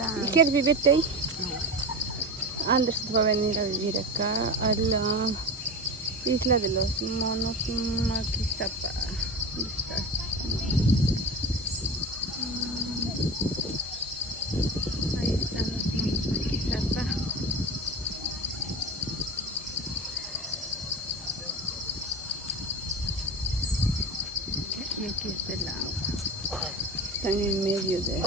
Ya. ¿Y quieres vivirte ahí? No. Andrés va a venir a vivir acá a la isla de los monos Maquisapa. ¿Dónde estás? Ahí están los monos Maquisapa. Y aquí está el agua. Están en medio de